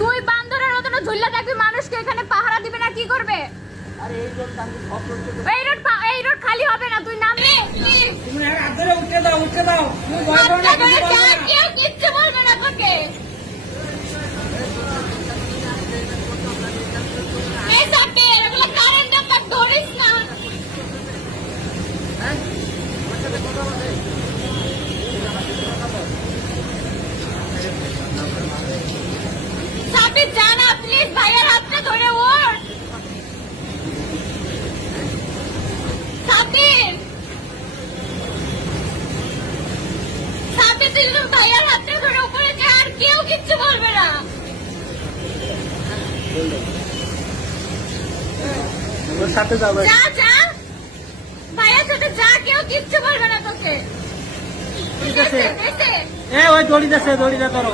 তুই বান্দরের মতন ঝুল্লা থাকবি, মানুষকে এখানে পাহারা দিবে না, কি করবে? এই রোড খালি হবে না, তুই নামলে উঠে দাও কেউ কিচ্ছু বলবে না তোকে। কারেন্ট নাম্বার ধরিস না। সাথে জানা প্লিজ, ভাইয়ের হাতটা ধরে ওঠ। সাথে তুই ভাইয়ের হাতটা ধরে উপরে যা, আর কেউ কিচ্ছু বলবে না। সাথে যাবে, যা ভাইয়ের সাথে যা, কেউ কিচ্ছু বলবে না তোকে। ঠিক আছে। ওই দড়ি ধরো।